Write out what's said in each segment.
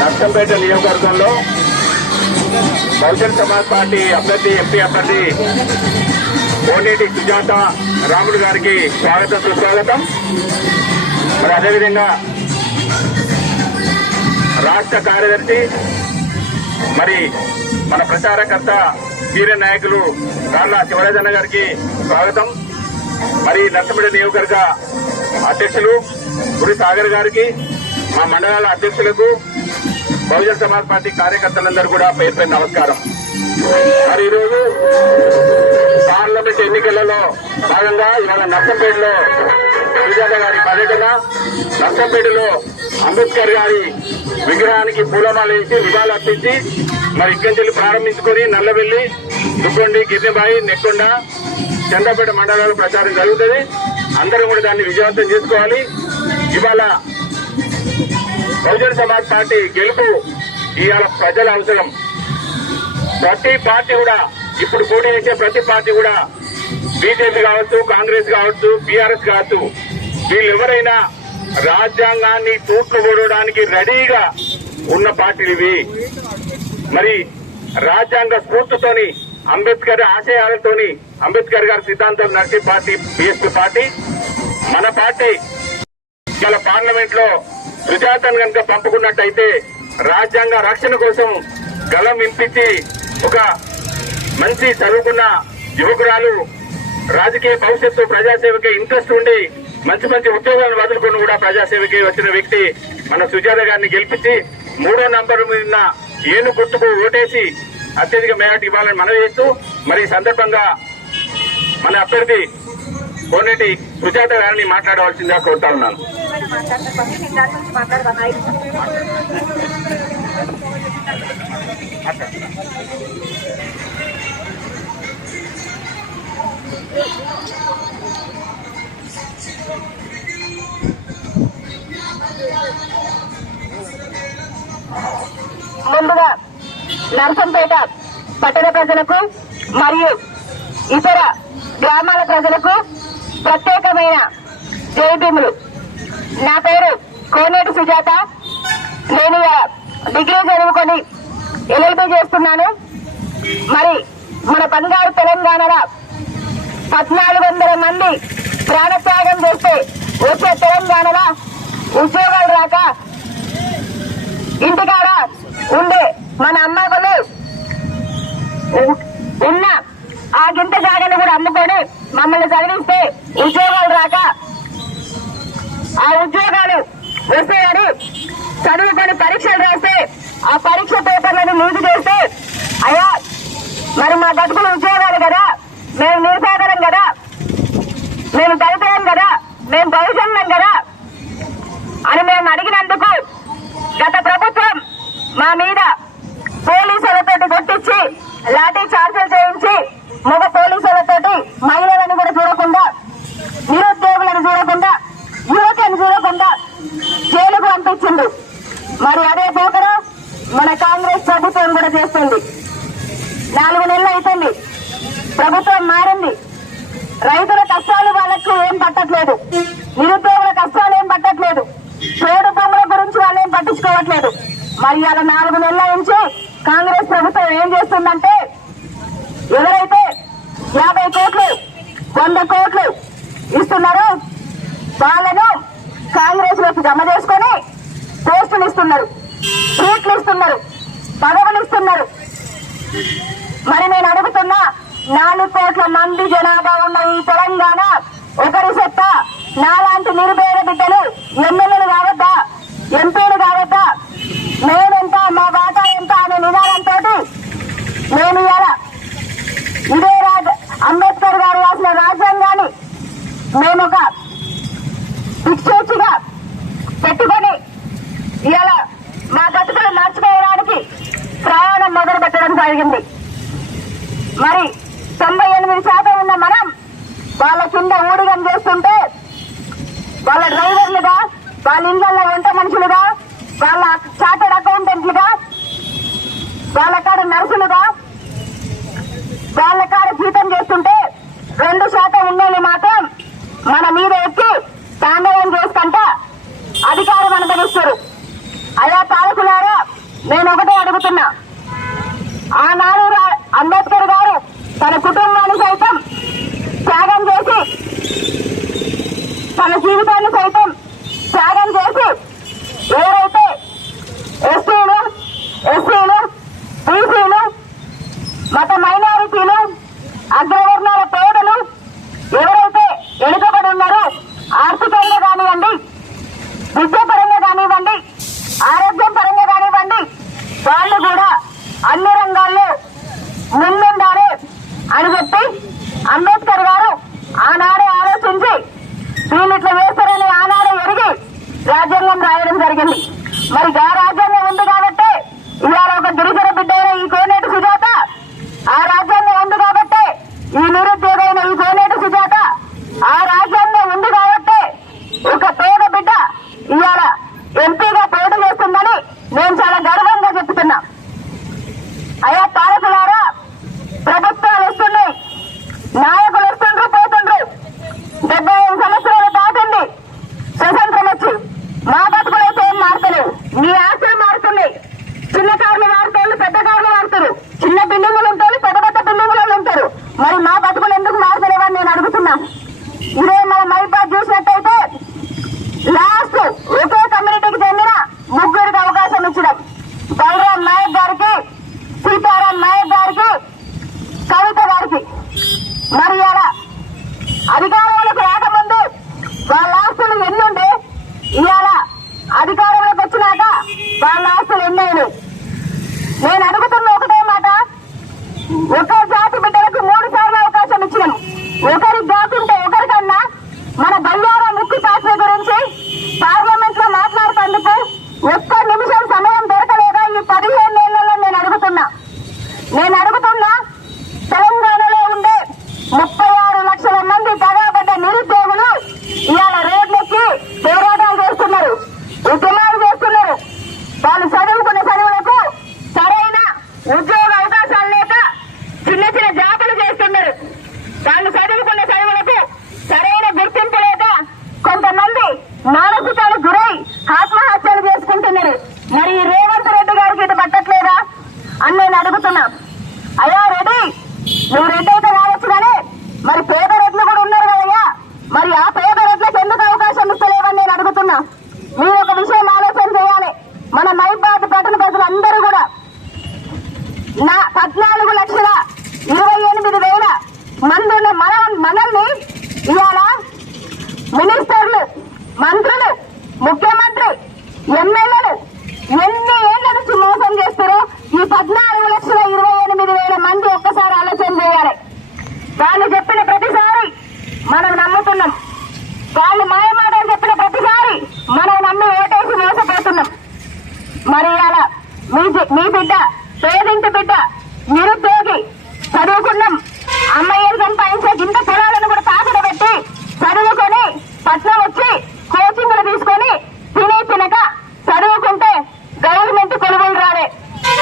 నర్సంపేట నియోజకవర్గంలో బహుజన్ సమాజ్ పార్టీ అభ్యర్థి ఎంపీ అభ్యర్థి కోనేటి సుజాత రాములు గారికి స్వాగతం సుస్వాగతం. మరి అదేవిధంగా రాష్ట్ర కార్యదర్శి మరి మన ప్రచారకర్త సీనియర్ నాయకులు రాళ్ల శివరాజన్న గారికి స్వాగతం. మరి నర్సంపేట నియోజకవర్గ అధ్యక్షులు గురి సాగర్ గారికి, మా మండలాల అధ్యక్షులకు, బహుజన్ సమాజ్ పార్టీ కార్యకర్తలందరూ కూడా పేరు పేరు నమస్కారం. మరి ఈరోజు పార్లమెంట్ ఎన్నికలలో భాగంగా ఇవాళ నర్సంపేటలో సుజాత గారి పర్యటన, నర్సంపేటలో అంబేద్కర్ గారి విగ్రహానికి పూలమాల వేసి నివాళులర్పించి మరి ఇక్కడి నుంచి ప్రారంభించుకొని నల్లవెల్లి, దుగ్గొండి, గిన్నెబాయి, నెక్కొండ, చంద్రపేట మండలాల్లో ప్రచారం జరుగుతుంది. అందరూ కూడా దాన్ని విజయవంతం చేసుకోవాలి. ఇవాళ బహుజన్ సమాజ్ పార్టీ గెలుపు ఇవాళ ప్రజల అవసరం. ప్రతి పార్టీ కూడా ఇప్పుడు పోటీ చేసే ప్రతి పార్టీ కూడా బీజేపీ కావచ్చు, కాంగ్రెస్ కావచ్చు, బీఆర్ఎస్ కావచ్చు, వీళ్ళెవరైనా రాజ్యాంగాన్ని తూట్లు పోడడానికి రెడీగా ఉన్న పార్టీలు ఇవి. మరి రాజ్యాంగ స్ఫూర్తితోని, అంబేద్కర్ ఆశయాలతోని, అంబేద్కర్ గారి సిద్ధాంతాలు నడిచే పార్టీ బీఎస్పీ పార్టీ. మన పార్టీ ఇవాళ పార్లమెంట్ లో సుజాతను కనుక పంపుకున్నట్టయితే రాజ్యాంగ రక్షణ కోసం గలం వినిపించి ఒక మంచి చదువుకున్న యువకురాలు, రాజకీయ భవిష్యత్తు, ప్రజాసేవకి ఇంట్రెస్ట్ ఉండి మంచి మంచి ఉద్యోగాలను వదులుకొని కూడా ప్రజాసేవకి వచ్చిన వ్యక్తి మన సుజాత గారిని గెలిపించి 3వ నంబర్ మీద ఏను గుర్తుకు ఓటేసి అత్యధిక మెజార్టీ ఇవ్వాలని మనవి చేస్తూ, మరి ఈ సందర్భంగా మన అభ్యర్థి కోనేటి సుజాత గారిని మాట్లాడవలసిందిగా కోరుతా ఉన్నాను. ముందుగా నర్సంపేట పట్టణ ప్రజలకు మరియు ఇతర గ్రామాల ప్రజలకు ప్రత్యేకమైన జయభీములు. నా పేరు కోనేటి సుజాత. నేను డిగ్రీ చదువుకొని ఎల్ఎల్బీ చేస్తున్నాను. మరి మన బంగారు తెలంగాణలో 1400 మంది ప్రాణత్యాగం చేస్తే వచ్చే తెలంగాణలో ఉద్యోగాలు రాక ఇంటికాడ ఉండే మన అమ్మాయిలు ఉన్న ఆ గింత జాగాను కూడా అమ్ముకొని మమ్మల్ని చదివిస్తే ఉద్యోగాలు రాక ఆ ఉద్యోగాలు వస్తాయని చదువుకొని పరీక్షలు రాస్తే ఆ పరీక్ష పేపర్లను లీజు చేస్తే, అయ్యా మరి మా బతుకులు ఉద్యోగాలు కదా, మేము నిరుపేదలం కదా, మేము దళితులం కదా, మేము భవిష్యత్తులం కదా అని మేము అడిగినందుకు గత ప్రభుత్వం మా మీద పోలీసులతో కొట్టించి లాఠీ చార్జీలు చేయించి మగ పోలీసులతోటి మహిళలను కూడా చూడకుండా, నిరుద్యోగులను చూడకుండా, యువతను చూడకుండా జైలుకు పంపించింది. మరి అదే పోకడ మన కాంగ్రెస్ ప్రభుత్వం కూడా చేస్తుంది. 4 నెలలు అవుతుంది, ప్రభుత్వం మారింది. రైతుల కష్టాలు వాళ్ళకు ఏం పట్టట్లేదు, నిరుద్యోగుల కష్టాలు ఏం పట్టట్లేదు, చోటు భూముల గురించి వాళ్ళు ఏం పట్టించుకోవట్లేదు. మరి అలా 4 నెలల నుంచి కాంగ్రెస్ ప్రభుత్వం ఏం చేస్తుందంటే, ఎవరైతే 50 కోట్లు 100 కోట్లు ఇస్తున్నారో వాళ్ళను కాంగ్రెస్ లోకి జమ చేసుకుని పోస్టులు ఇస్తున్నారు, సీట్లు ఇస్తున్నారు, పదవులు ఇస్తున్నారు. మరి నేను అడుగుతున్నా, 4 కోట్ల మంది జనాభా ఉన్న ఈ తెలంగాణ ఒకరి సత్తా నాలాంటి నిరుపేద బిడ్డలు ఎమ్మెల్యేలు కావద్దా, ఎంపీలు కావద్దా, మేమెంత మా వాటా ఎంత అనే నినాదంతో నేను ఇవాళ ఇదే అంబేద్కర్ గారు రాసిన రాజ్యాంగాన్ని మేము ఒక దిక్సూచిగా పెట్టుకొని ఇవాళ మా బతుకులు మార్చుకోవడానికి ప్రయాణం మొదలు పెట్టడం జరిగింది. మరి 98% ఉన్న మనం వాళ్ళ కింద ఊడిగం చేస్తుంటే, వాళ్ళ డ్రైవర్లుగా, వాళ్ళ ఇళ్లలో వంట మనుషులుగా, వాళ్ళ చార్టెడ్ అకౌంటెంట్లుగా, వాళ్ళ కాడ నర్సులుగా, వాళ్ళ కాడ జీతం చేస్తుంటే 2% ఉన్నోళ్ళు మాత్రం మన మీద ఎక్కి తాండవం చేసుకుంటా అధికారం అనుభవిస్తారు. అయా పాలకులారా, నేను ఒకటే అడుగుతున్నా, ఆనాడు అంబేద్కర్ గారు తన కుటుంబాన్ని సైతం త్యాగం చేసి, తన జీవితాన్ని సైతం త్యాగం చేసి ఎవరైతే ఎస్సీలు, బీసీలు, మత మైనారిటీలు, అగ్రవర్ణాల పేదలు ఎవరైతే వెనుకబడి ఉన్నారో ఆర్థికంగా కానివ్వండి, విద్యాపరంగా కానివ్వండి, ఆరోగ్యం పరంగా కానివ్వండి, వాళ్ళు కూడా అన్ని రంగాల్లో ముందుండాలి అని చెప్పి అంబేద్కర్ గారు ఆనాడే ఆలోచించి వీళ్ళు ఇట్లా వేస్తారని ఆనాడే ఎరిగి రాజ్యాంగం రాయడం జరిగింది. మరి ఆ రాజ్యాంగం ఉంది కాబట్టి ఇవాళ ఒక గిరిజన బిడ్డ ఈ కోనేటి సుజాత, ఆ రాజ్యాంగం ఉంది కాబట్టి ఈ నిరుద్యోగైన ఈ కోనేటి సుజాత, ఆ రాజ్యాంగం ఉంది కాబట్టి ఒక పేద బిడ్డ ఇవాళ ఎంపీగా పోటీ చేస్తుందని నేను చాలా గర్వంగా చెప్తున్నా. అయ్యా పాలకులారా, ప్రభుత్వాలు వస్తున్నాయి, నాయకులు వస్తుండ్రు పోతుండ్రు. 75 సంవత్సరాలు దాటింది స్వతంత్రం వచ్చి, మా బతుకులైతే ఏం మారుతలేవు. మీ ఆశలు మారుతున్నాయి. చిన్న కార్లు మారుతారు, పెద్ద కార్లు మారుతారు, చిన్న బిల్డింగులు ఉంటారు, పెద్ద పెద్ద బిల్డింగులు ఉంటారు. మరి మా బతుకులు ఎందుకు మారుతలేవని నేను అడుగుతున్నా. ఇదే మన మైబాద్ చూసినట్టయితే లాస్ట్ ఒకే కమ్యూనిటీకి చెందిన ముగ్గురికి అవకాశం ఇచ్చడం, బలరాం నాయక్ గారికి, సీతారాం నాయక్ గారికి, కవిత గారికి. మరి అలా అధికారంలోకి రాకముందు వాళ్ళ ఆస్తులు ఎన్నుండే, ఇవాళ అధికారంలోకి వచ్చినాక వాళ్ళ ఆస్తులు ఎన్నైనాయి. నేను అడుగుతున్న ఒకటే మాట, ఒక జాతి బిడ్డలకు 3 సార్లు అవకాశం ఇచ్చినాం. ఒకరికి కాకుంటే ఒకరికన్నా మన బంజారా ముక్కు ఫ్యాక్టరీ గురించి పార్లమెంట్ లో మాట్లాడుతందుకు ఒక్క నిమిషం సమయం దొరకలేదా ఈ 15 ఏళ్లలో? నేను అడుగుతున్నా తెలంగాణలో ఉండే 36 లక్షల మంది తగాబడ్డ నిరుద్యోగులు ఇవాళ రోడ్లెక్కి పోరాటాలు చేస్తున్నారు, ఉద్యమాలు చేస్తున్నారు. వాళ్ళు చదువుకున్న చదువులకు సరైన ఉద్యోగ అవకాశాలు లేక చిన్న చిన్న జాబులు చేస్తున్నారు. వాళ్ళు చదువుకున్న చదువులకు సరైన గుర్తింపు లేక కొంతమంది మానసికాలకు గురై ఆత్మహత్యలు చేసుకుంటున్నారు. మరి ఈ రేవంత్ రెడ్డి గారికి ఇది పట్టట్లేదా అని నేను అడుగుతున్నా. అయ్యా రెడ్డి, నువ్వు రెడ్డి అయితే కావచ్చు కానీ మరి పేద రెడ్లు కూడా ఉన్నారు కదయ్యా, మరి ఆ పేద రెడ్లకు ఎందుకు అవకాశం ఇస్తలేవని నేను అడుగుతున్నా. మీరు ఒక విషయం ఆలోచన చేయాలి. మన మైబాద్ పట్టణ ప్రజలందరూ కూడా 14,28,000 మంది ఉన్న మనల్ని ఇవాళ మినిస్టర్లు, మంత్రులు, ముఖ్యమంత్రి, ఎమ్మెల్యేలు ఎన్ని ఏళ్ల నుంచి మోసం చేస్తారో ఈ 14,28,000 మంది ఒక్కసారి ఆలోచన చేయాలి. వాళ్ళు చెప్పిన ప్రతిసారి మనం నమ్ముతున్నాం, వాళ్ళు మాయమాటలు చెప్పిన ప్రతిసారి మనం నమ్మి ఓటేసి మోసపోతున్నాం. మరి అలా మీ బిడ్డ, పేదింటి బిడ్డ, నిరుద్యోగి, చదువుకున్నాం, అమ్మాయిలు సంపాదించే గింత పొలాలను కూడా తాకడ పెట్టి చదువుకొని పట్నం వచ్చి కోచింగ్లు తీసుకొని తినక చదువుకుంటే గవర్నమెంట్ కొలువులు రాలే.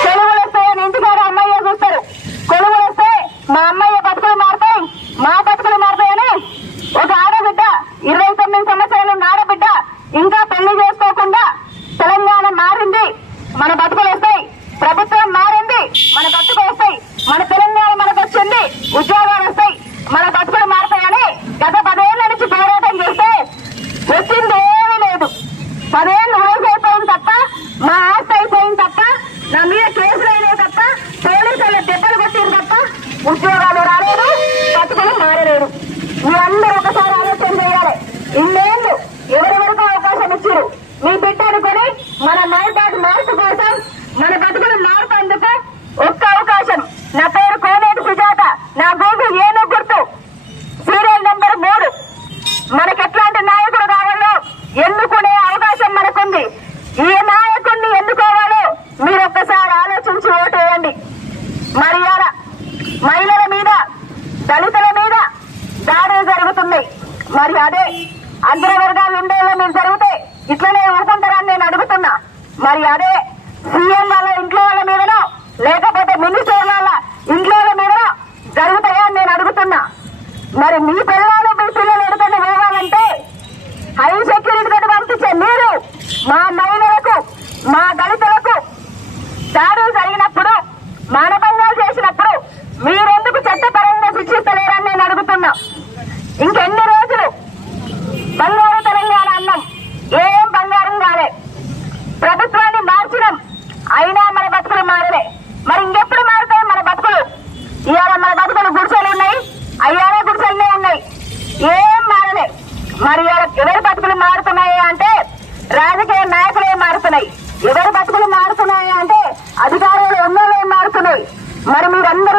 కొలువులు వస్తాయని ఇంటికాడ అమ్మాయి చూస్తారు, కొలువులు వస్తే మా అమ్మాయి బతుకులు మారుతాయి, మా బతుకులు మారుతాయని ఒక ఆడబిడ్డ, 29 సంవత్సరాలు ఉన్న ఆడబిడ్డ ఇంకా పెళ్లి చేసుకోకుండా తెలంగాణ మారింది, మన బతుకులు వస్తాయి, ప్రభుత్వం మారింది, మన బతుకులు వస్తాయి, మన తెలంగాణ మనకు వచ్చింది, ఉద్యోగాలు వస్తాయి, మన బతుకులు మారుతాయని గత 10 ఏళ్ల నుంచి పోరాటం చేస్తే వచ్చింది ఏమీ లేదు. 10 ఏళ్ళు వయసు అయిపోయింది తప్ప, మా ఆస్తి అయిపోయింది తప్ప, నా మీద కేసులు అయినాయి తప్ప, పోలీసుల దెబ్బలు కొట్టింది తప్ప ఉద్యోగాలు రాలేదు, బతుకులు మారలేదు. మీరందరూ ఒకసారి ఆలోచన చేయాలి. ఇన్నేళ్లు ఎవరెవరికో అవకాశం ఇచ్చారు. మీ బిడ్డ అనుకొని మన మైబాద్ మార్పు కోసం, మన బతుకులు మార్పేందుకు ఒక్క అవకాశం. నా పేరు కోనేటి సుజాత, నా గూగుల్ ఏను గుర్తు, సీరియల్ నెంబర్ 3. మనకి ఎట్లాంటి నాయకుడు కావాలో ఎన్నుకునే అవకాశం మనకుంది. ఈ నాయకుడిని ఎన్నుకోవాలో మీరు ఒక్కసారి ఆలోచించి ఓటేయండి. మరి అలా మహిళల మీద, దళితుల మీద దాడులు జరుగుతున్నాయి. మరి అదే అగ్రవర్గాలు ఉండేలా మీరు జరిగితే ఇట్లనే ఊరుకుంటారని నేను అడుగుతున్నా. మరి అదే సీఎం వాళ్ళ ఇంట్లో వాళ్ళ మీదనో లేకపోతే మినిస్టర్ వాళ్ళ ఇంట్లో వాళ్ళ మీదనో జరుగుతాయా అని నేను అడుగుతున్నా. మరి మీ పిల్లలు, మీ పిల్లలు ఎడుతున్న వేయాలంటే హై సెక్యూరిటీ తోటి పంపించే మీరు మా మహిళలకు, మా దళితులకు మారుతున్నాయి. ఎవరి బతుకులు మారుతున్నాయి అంటే అధికారంలో ఉన్నోళ్ళే మారుతున్నాయి. మరి మీరందరూ